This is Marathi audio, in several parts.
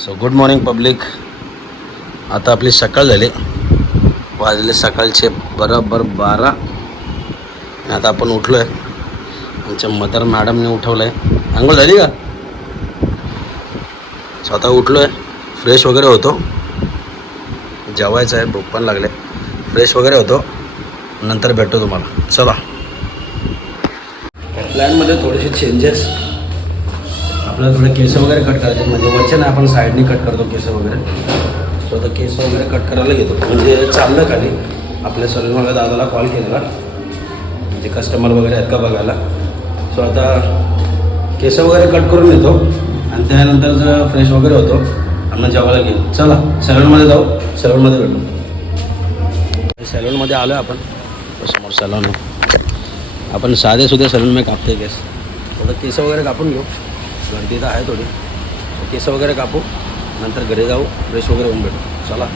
So good morning public. आता आपली सकाळ झाली, वाजले सकाळचे बरोबर 12. आता आपण उठलो आहे. आमच्या मदर मॅडमने उठवलं आहे. आंघोळ झाली का? स्वतः उठलो आहे, फ्रेश वगैरे होतो, जेवायचं आहे, भूक पण लागले, फ्रेश वगैरे होतो, नंतर भेटतो तुम्हाला. चला. प्लॅनमध्ये थोडेसे चेंजेस. आपल्याला थोडे केस वगैरे कट करायचे, म्हणजे वरचे नाही, आपण साईडनी कट करतो केस वगैरे. सो आता केस वगैरे कट करायला घेतो, म्हणजे चाललं खाली. आपल्या सलूनवाल्या दादाला कॉल केलेला, म्हणजे कस्टमर वगैरे आहेत का बघायला. सो आता केस वगैरे कट करून येतो आणि त्यानंतर जर फ्रेश वगैरे होतो आणि जेवायला घेऊ. चला सलूनमध्ये जाऊ, सलूनमध्ये भेटू. सलूनमध्ये आलो आहे आपण, समोर सलून. आपण साधे सुधे सलूनमध्ये कापते केस. थोडं केस वगैरे कापून घेऊ, गर्दी तर आहे थोडी. केस वगैरे कापू, नंतर घरी जाऊ, फ्रेश वगैरे होऊन भेटू. चला.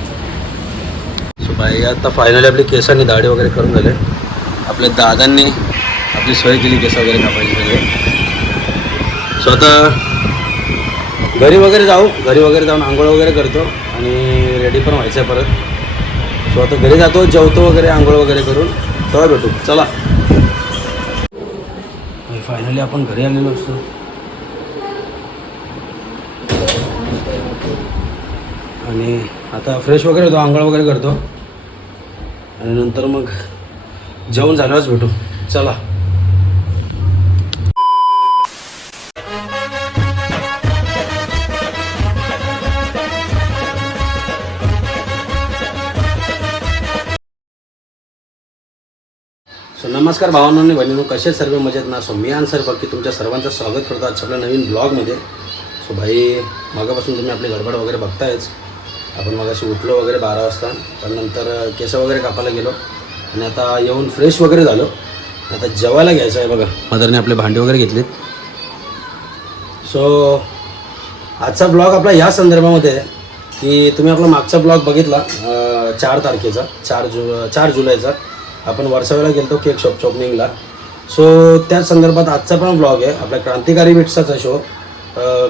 सो बाई आता फायनली आपली केसांनी दाढी वगैरे करून झाले. आपल्या दादांनी आपली सोय केली केस वगैरे कापायची सगळे. सो आता घरी वगैरे जाऊन आंघोळ वगैरे करतो आणि रेडी पण व्हायचं आहे परत. सो आता घरी जातो, जेवतो वगैरे, आंघोळ वगैरे करून तेव्हा भेटू. चला. फायनली आपण घरी आलेलो असतो. आणि आता फ्रेश वगैरे होतो, आंघोळ वगैरे करतो आणि नंतर मग जेवण झाल्यावरच भेटू. चला. सो नमस्कार भावांनो आणि बहिणींनो, कसे सर्व मजेत ना? सो मी आन्सर बाकी तुमच्या सर्वांचं स्वागत करतो आजच्या आपल्या नवीन ब्लॉगमध्ये. सो भाई मागापासून तुम्ही आपली गडबड वगैरे बघतायच. आपण मगाशी उठलो वगैरे 12 वाजता, पण नंतर केस वगैरे कापायला गेलो आणि आता येऊन फ्रेश वगैरे झालो. आता जेवायला घ्यायचं आहे. बघा मदरने आपले भांडी वगैरे घेतलीत. सो आजचा ब्लॉग आपला या संदर्भामध्ये आहे की तुम्ही आपला मागचा ब्लॉग बघितला 4 तारखेचा, 4 जुलैचा. आपण वर्षावेळेला गेलो केक शॉपच्या ओपनिंगला. सो त्याच संदर्भात आजचा पण ब्लॉग आहे आपल्या क्रांतिकारी बिट्साचा शो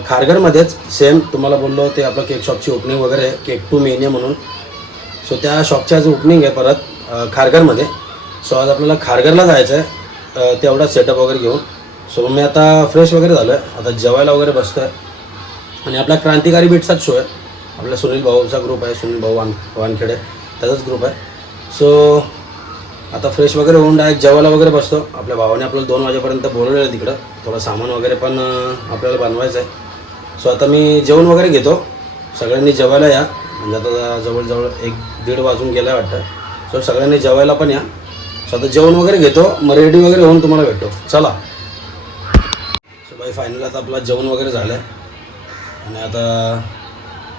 खारघरमध्येच. सेम तुम्हाला बोललो ते आपलं केक शॉपची ओपनिंग वगैरे आहे, केक टू मेनिया म्हणून. सो त्या शॉपची आज ओपनिंग आहे परत खारघरमध्ये. सो आज आपल्याला खारघरला जायचं आहे, तेवढा सेटअप वगैरे घेऊन. सो मी आता फ्रेश वगैरे झालो आहे, आता जेवायला वगैरे बसतो आहे. आणि आपला क्रांतिकारी बिट्साच शो आहे, आपला सुनील भाऊचा ग्रुप आहे, सुनील भाऊ वानखेडे त्याचाच ग्रुप आहे. सो आता फ्रेश वगैरे होऊन डायरेक्ट जेवायला वगैरे बसतो. आपल्या भावाने आपल्याला 2 वाजेपर्यंत बोलवलेलं आहे तिकडं. थोडं सामान वगैरे पण आपल्याला बनवायचं आहे. सो आता मी जेवण वगैरे घेतो, सगळ्यांनी जेवायला या. म्हणजे आता जवळजवळ 1-1.5 वाजून गेला आहे वाटतं. सो सगळ्यांनी जेवायला पण या. सो आता जेवण वगैरे घेतो, मग रेडी वगैरे होऊन तुम्हाला भेटतो. चला. सो बाई फायनल आता आपला जेवण वगैरे झालं आहे आणि आता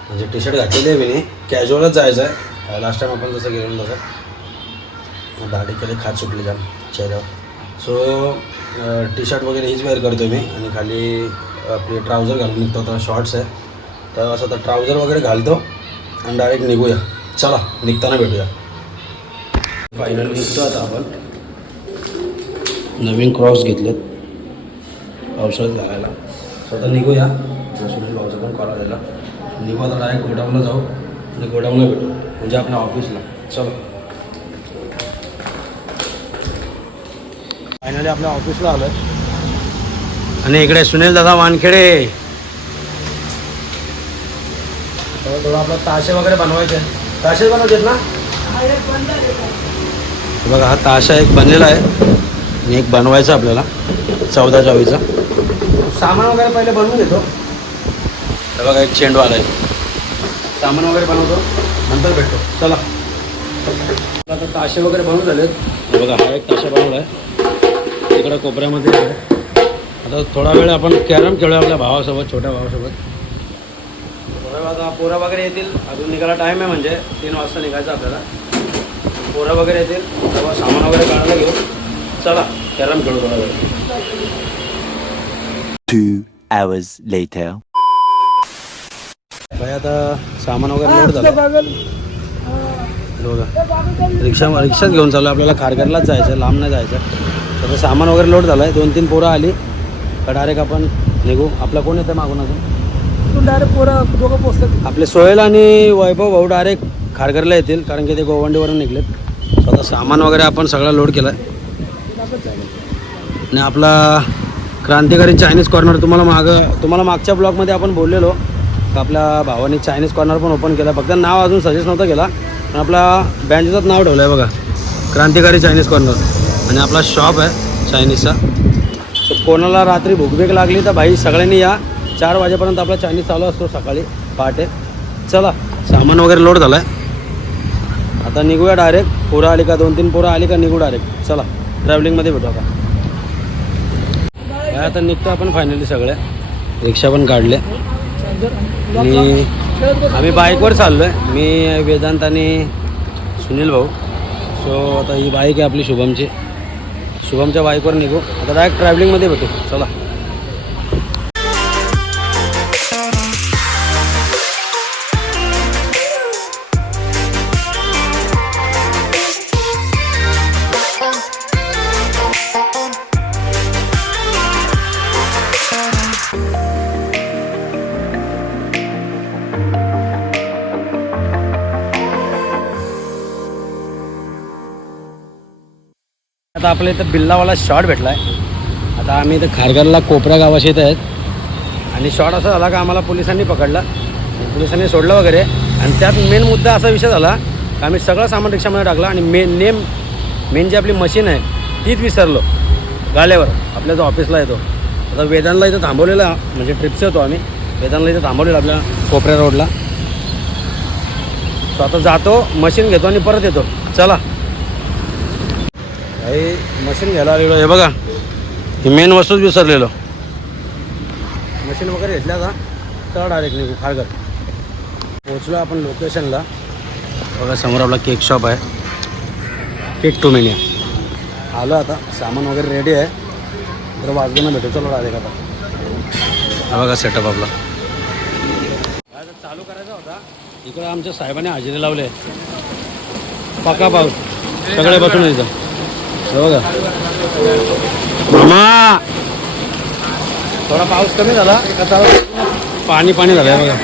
म्हणजे टी शर्ट घातलेली आहे मी, कॅज्युअलच जायचं आहे. लास्ट टाईम आपण जसं गेलेलं तसं. दाढी केली, खात सुटली जाम चेहऱ्यावर. सो टी शर्ट वगैरे हीच वेअर करतो मी आणि खाली आपली ट्राउझर घालून निघतो. आता शॉर्ट्स आहे तर असं तर ट्राउझर वगैरे घालतो आणि डायरेक्ट निघूया. चला निघताना भेटूया. फायनल निघतो आता आपण. नवीन क्रॉस घेतलेत पावसाळ्यात घालायला. स्वतः निघूया. सुनील भाऊचा पण कॉल आलेला. निघू आता डायरेक्ट गोडाऊनला जाऊ आणि गोडाऊनला भेटू, म्हणजे आपल्या ऑफिसला. चलो. फायनली आपल्या ऑफिसला आलो आहे आणि इकडे सुनील दादा वानखेडे. थोडं आपलं ताशे वगैरे बनवायचे आहे. ताशे बनवतात ना? बघा हा ताशा एक बनलेला आहे आणि एक बनवायचा आपल्याला 14-24चा. सामान वगैरे पहिले बनवून घेतो. तर बघा एक चेंडवाला आहे, सामान वगैरे बनवतो, नंतर भेटतो. चला. आता ताशे वगैरे बनवून झालेत. बघा हा एक ताशा बनवला आहे तिकडं कोपऱ्यामध्ये. आता थोडा वेळ आपण कॅरम खेळूया आपल्या भावासोबत, छोट्या भावासोबत. थोड्या वेळ आता पोरं वगैरे येतील, अजून निघायला टाईम आहे, म्हणजे 3 वाजता निघायचं आपल्याला. पोरं वगैरे येतील तेव्हा सामान वगैरे काढायला घेऊ. चला कॅरम खेळू थोडा वेळ. 2 hours later. भाई आता सामान वगैरे लोड झालं. बघा रिक्षाच घेऊन चालू. आपल्याला खारघरलाच जायचं, लांब नाही जायचं. तर सामान वगैरे लोड झालं आहे. 2-3 पोरं आली तर डायरेक्ट आपण निघू. आपला कोण येतं मागून अजून? इथून डायरेक्ट पोरं दोघं पोचतात. आपले सोहेल आणि वैभव भाऊ डायरेक्ट खारघरला येतील, कारण की ते गोवंडीवरून निघलेत. स्वतः सामान वगैरे आपण सगळा लोड केला आहे. आणि आपला क्रांतिकारी चायनीज कॉर्नर तुम्हाला मागच्या ब्लॉगमध्ये आपण बोललेलो का आपल्या भावाने चायनीज कॉर्नर पण ओपन केला. फक्त नाव अजून सजेस्ट नव्हतं केला, पण आपला बँडचंच नाव ठेवलं आहे बघा, क्रांतिकारी चायनीज कॉर्नर. आणि आपला शॉप आहे चायनीजचा. सो कोणाला रात्री भूकभीक लागली तर भाई सगळ्यांनी या. 4 वाजेपर्यंत आपला चायनीज चालू असतो सकाळी पहाटे. चला सामान वगैरे लोड झालं आहे, आता निघूया डायरेक्ट. पोरं आली का 2-3 पोरं आली का निघू डायरेक्ट. चला ट्रॅव्हलिंगमध्ये भेटू आता. आता निघतो आपण फायनली. सगळ्या रिक्षा पण काढले आणि आम्ही बाईकवर चाललो आहे, मी वेदांत आणि सुनील भाऊ. सो आता ही बाईक आहे आपली शुभमची. शुभमच्या बाईकवर निघू आता, डायरेक्ट ट्रॅव्हलिंगमध्ये भेटू. चला. आता आपल्या इथं बिल्लावाला शॉट भेटला आहे. आता आम्ही इथं खारघरला कोपरा गावाशी इथं आहेत. आणि शॉट असा झाला का आम्हाला पोलिसांनी पकडला, पोलिसांनी सोडलं वगैरे. आणि त्यात मेन मुद्दा असा विषय झाला का आम्ही सगळं सामान रिक्षामध्ये टाकला आणि मेन जी आपली मशीन आहे तीच विसरलो गाल्यावर. आपल्या जो ऑफिसला येतो आता वेदांतला इथं थांबवलेला, म्हणजे ट्रिप्स येतो आम्ही वेदांतला इथं थांबवलेलं आपल्या कोपऱ्या रोडला. सो आता जातो, मशीन घेतो आणि परत येतो. चला. हे मशीन घ्यायला आलेलो. हे बघा, ही मेन वस्तूच विसरलेलो. मशीन वगैरे घेतल्या का चला डायरेक्ट निघू खारघर. पोचलो आपण लोकेशनला. बघा समोर आपला केक शॉप आहे, केक टू मेनिया. आलो आता, सामान वगैरे रेडी आहे. तर वाजगेनं भेटू. चलो डायरेक्ट आता. हा बघा सेटअप आपला. चालू करायचा होता. इकडं आमच्या साहेबांनी हजेरी लावले. पक्का पाऊस सगळे बसून इथं. बघा मामा, थोडा पाऊस कमी झाला का पाणी झालं आहे बघा.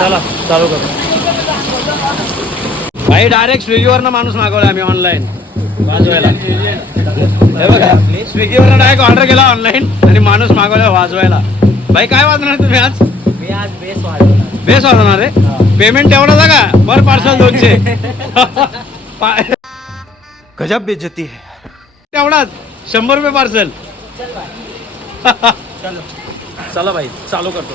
चला चालू करू. भाई डायरेक्ट स्विगीवरनं माणूस मागवला आम्ही ऑनलाईन वाजवायला. हे बघा, स्विगीवरनं डायरेक्ट ऑर्डर केला ऑनलाईन आणि माणूस मागवला वाजवायला. भाई काय वाजवणार तुम्ही आज? मी आज बेस वाजवणार आहे. पेमेंट तेवढा का पर पार्सल 200. गजब बेइज्जती है. तेवढाच 100 रुपये पार्सल. चला भाई चालू करतो.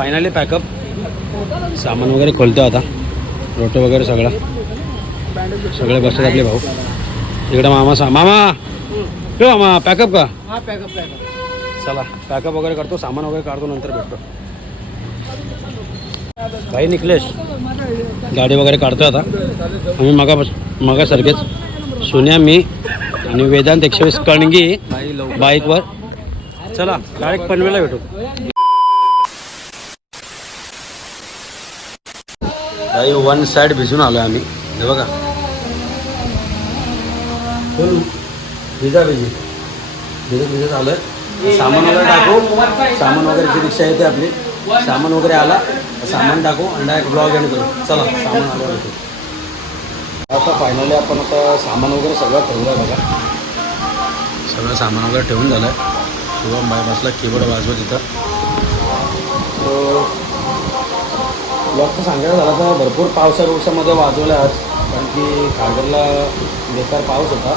Finally pack up. सामान वगैरे खोलतो आता. रोटो वगैरे सगळं सगळे बसतात आपले भाऊ. इकडे मामा ठेव मामा पॅकअप का. हा पॅकअप चला पॅकअप वगैरे करतो. सामान वगैरे काढतो नंतर भेटतो. भाई निकलेश गाडी वगैरे काढतो आता. आम्ही मगासारखेच सोन्या मी आणि वेदांत 120 कणगी बाईकवर. चला डायरेक्ट पनवेलला भेटू. भाई वन साईड भिजून आलो आम्ही. हे बघा फुल भिजत आलोय. सामान वगैरे टाकू. सामान वगैरेची रिक्षा येते आपली. सामान वगैरे आला सामान टाकू आणि डायरेक्ट ब्लॉग एंड करू. चला सामान आलं होतं. आता फायनली आपण आता सामान वगैरे सगळं ठेवलं आहे बघा. सगळं सामान वगैरे ठेवून झालं आहे. शिवम बाय बसला कीबोर्ड वाजवत तिथं. तो ब्लॉगचं सांगायचं झालं तर भरपूर पावसामध्ये वाजवलं आज. कारण की खारघरला बेकार पाऊस होता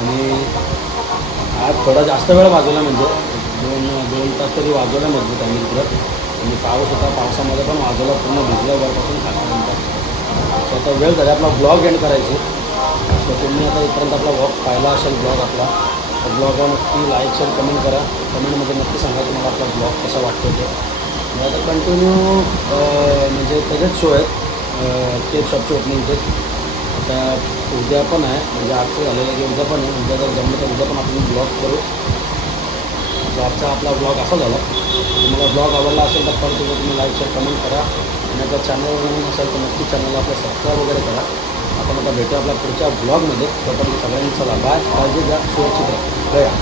आणि आज थोडा जास्त वेळ वाजवला म्हणजे दोन तास तरी वाजवला मजबूत आम्ही इकडं. आणि पाऊस होता. पावसामध्ये पण वाजवला पूर्ण भिजलं वरपासून खाल्यानंतर. सो आता वेळ झाला आपला ब्लॉग एंड करायची. सो तुम्ही आता इथपर्यंत आपला ब्लॉग पाहिला असेल ब्लॉग आपला तर ब्लॉगवर नक्की लाईक शेअर कमेंट करा. कमेंटमध्ये नक्की सांगा तुम्हाला आपला ब्लॉग कसा वाटतो ते. आता कंटिन्यू म्हणजे त्याचेच शो आहेत केक शॉपचे ओपनिंगचे. आता उद्या पण आहे म्हणजे आजचं झालेलं की उद्या पण आहे. उद्या जर जमलं तर उद्या पण आपण ब्लॉग करू. सो आजचा आपला ब्लॉग असा झाला. तुम्हाला ब्लॉग आवडला असेल तर परत तुम्ही लाईक शेअर कमेंट करा. आणि आता चॅनलवर नवीन असेल तर नक्की चॅनलला आपलं सबस्क्राईब वगैरे करा. आपण आता भेटू आपल्या पुढच्या ब्लॉगमध्ये. तोपर्यंत सगळ्यांनी चला बाय. काळजी घ्या. सुरक्षित राहा. गया.